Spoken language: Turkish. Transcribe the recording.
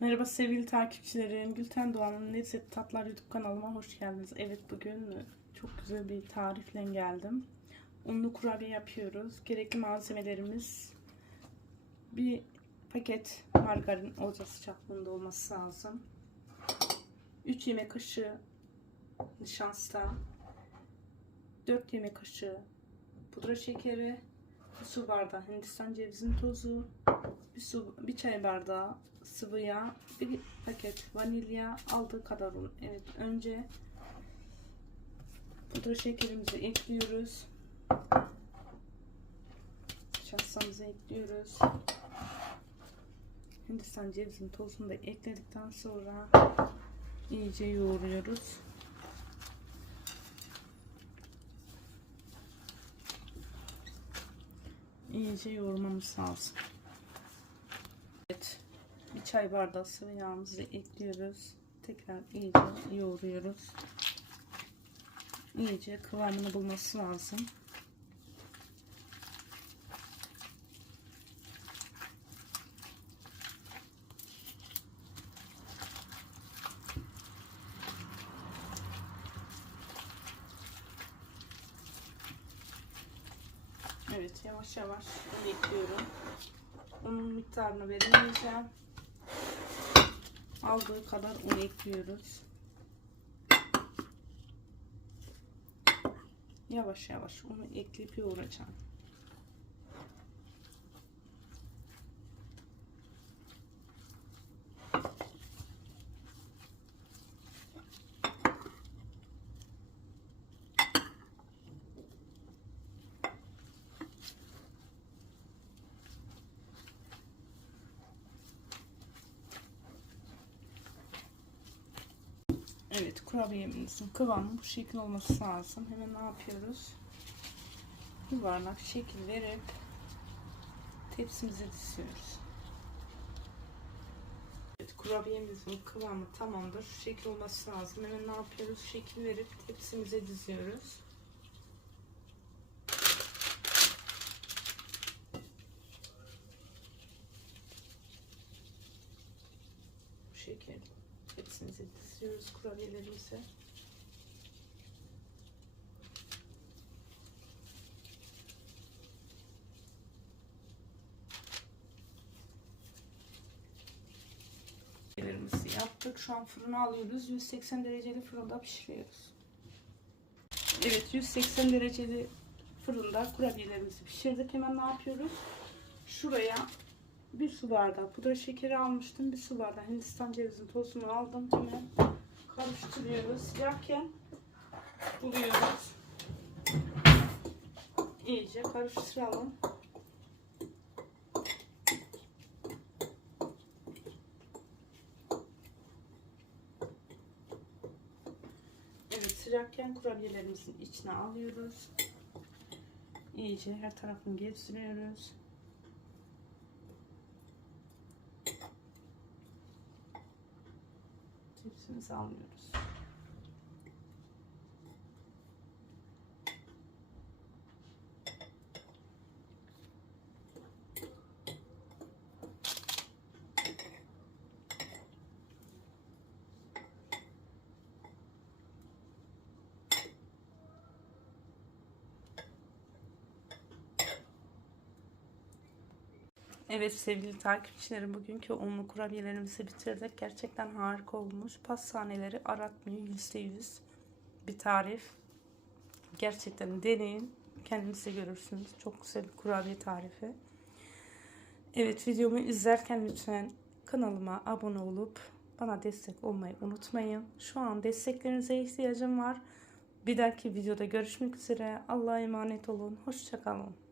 Merhaba sevgili takipçilerim. Gülten Doğan'ın Lezzet Tatlar YouTube kanalıma hoş geldiniz. Evet bugün çok güzel bir tarifle geldim. Unlu kurabiye yapıyoruz. Gerekli malzemelerimiz bir paket margarin oda sıcaklığında olması lazım. 3 yemek kaşığı nişasta, 4 yemek kaşığı pudra şekeri, bir su bardağı hindistan cevizinin tozu, bir su bir çay bardağı sıvı yağ, bir paket vanilya, aldığı kadar un. Evet, önce pudra şekerimizi ekliyoruz. Nişastamızı ekliyoruz. Hindistan cevizinin tozunu da ekledikten sonra iyice yoğuruyoruz. İyice yoğurmamız lazım. Evet. Bir çay bardağı sıvı yağımızı ekliyoruz. Tekrar iyice yoğuruyoruz. İyice kıvamını bulması lazım. Evet yavaş yavaş un ekliyorum. Unun miktarını veremeyeceğim. Aldığı kadar un ekliyoruz. Yavaş yavaş unu ekleyip yoğuracağım. Evet kurabiyemizin kıvamı bu şekil olması lazım. Hemen ne yapıyoruz? Yuvarlak şekil verip tepsimize diziyoruz. Evet kurabiyemizin kıvamı tamamdır. Şu şekil olması lazım. Hemen ne yapıyoruz? Şekil verip tepsimize diziyoruz. Bu şekil hepsimizi diziyoruz. Kurabiyelerimizi yaptık. Şu an fırına alıyoruz. 180 dereceli fırında pişiriyoruz. Evet 180 dereceli fırında kurabiyelerimizi pişirdik. Hemen ne yapıyoruz? Şuraya bir su bardağı pudra şekeri almıştım. Bir su bardağı hindistan cevizinin tozunu aldım. Hemen karıştırıyoruz. Sıcakken buluyoruz. İyice karıştıralım. Evet sıcakken kurabiyelerimizin içine alıyoruz. İyice her tarafını gezdiriyoruz. Tepsimizi almıyoruz. Evet sevgili takipçilerim bugünkü unlu kurabiyelerimizi bitirdik. Gerçekten harika olmuş. Pastaneleri aratmıyor %100 bir tarif. Gerçekten deneyin. Kendiniz de görürsünüz. Çok güzel bir kurabiye tarifi. Evet videomu izlerken lütfen kanalıma abone olup bana destek olmayı unutmayın. Şu an desteklerinize ihtiyacım var. Bir dahaki videoda görüşmek üzere. Allah'a emanet olun. Hoşçakalın.